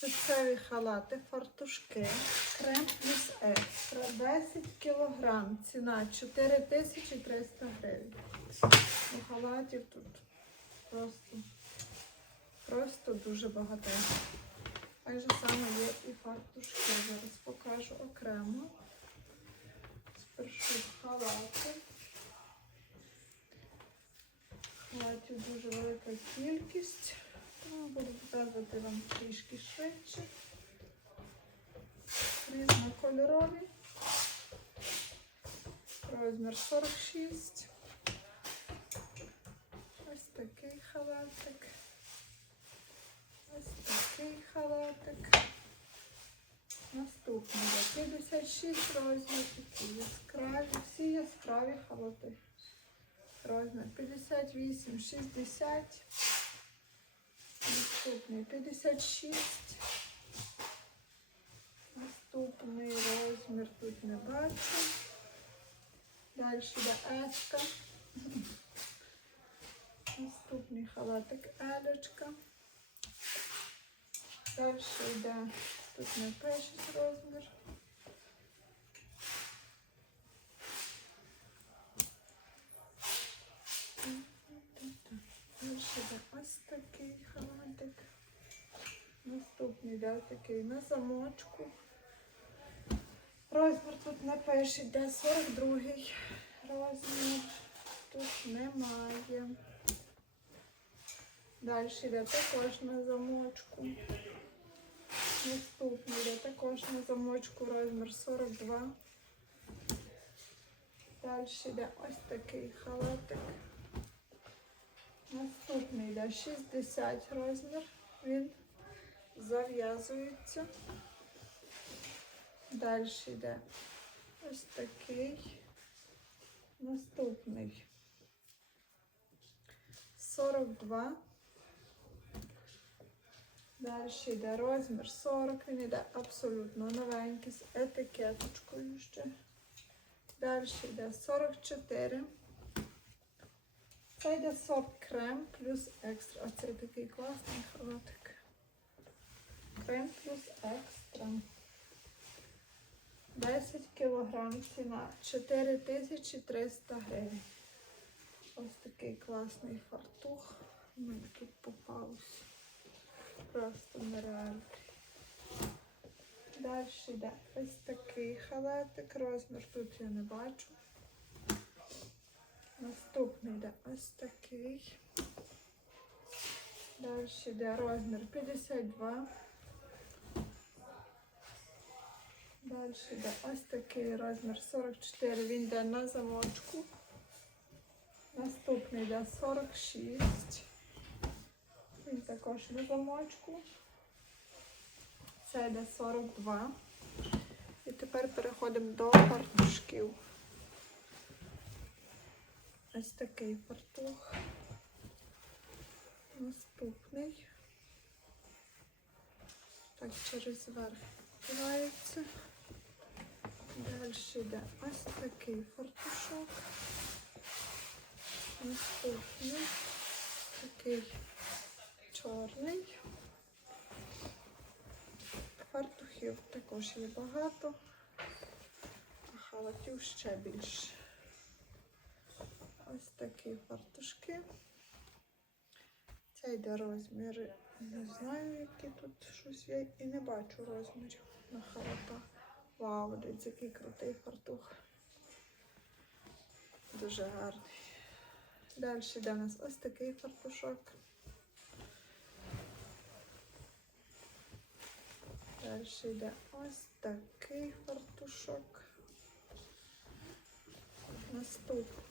Ситцеві халати, фартушки, крем плюс екстра, 10 кг, ціна 4300 гривень. Ну, халатів тут просто, просто дуже багато. Так же само є і фартушки. Зараз покажу окремо. Спершу халати. Халатів дуже велика кількість. Показувати вам трішки швидше. Різнокольорові. Розмір 46. Ось такий халатик. Ось такий халатик. Наступний 56 розмір, такі яскраві, всі яскраві халати. Розмір 58, 60. Наступний 56. Наступний розмір тут не бачу. Далі йде еска. Наступний халатик елечка. Далі йде, тут не пишуть розмір. Далі йде ось такий Наступний такий на замочку. Розмір тут не пише, йде 42 розмір. Тут немає. Далі йде також на замочку. Наступний йде також на замочку розмір 42. Далі йде ось такий халатик. Наступний йде 60 розмір. Він зав'язується. Далі йде ось такий. Наступний 42. Далі йде розмір 40, він йде абсолютно новенький з етикеточкою ще. Далі йде 44. Це йде сорт крем плюс екстра. Оцей такий класний халатик. Крем плюс екстра. 10 кг ціна 4300 гривень. Ось такий класний фартух. У мене тут попався. Просто нереально. Далі йде ось такий халатик. Розмір тут я не бачу. Наступний йде ось такий. Далі йде розмір 52. Далі йде ось такий розмір 44. Він йде на замочку. Наступний йде 46. Він також на замочку. Це йде 42. І тепер переходимо до фартушків. Ось такий фартух. Наступний. Так, через верх відкривається. Далі йде ось такий фартушок. Наступний такий чорний. Фартухів також є багато, а халатів ще більше. Ось такі фартушки. Це йде розміри. Не знаю, які тут щось є і не бачу розмірів на халатах. Вау, дивіться, який крутий фартух. Дуже гарний. Далі йде у нас ось такий фартушок. Далі йде ось такий фартушок. Наступний.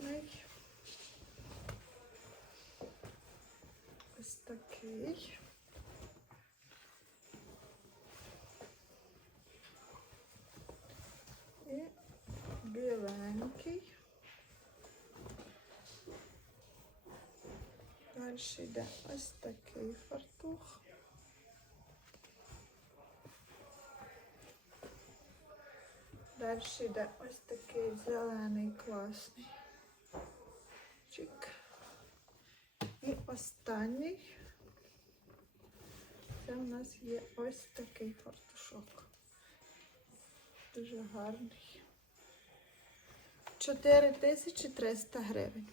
Далі йде ось такий фартух. Далі йде ось такий зелений класний. Чик. І останній. Це у нас є ось такий фартушок. Дуже гарний. 4300 гривень.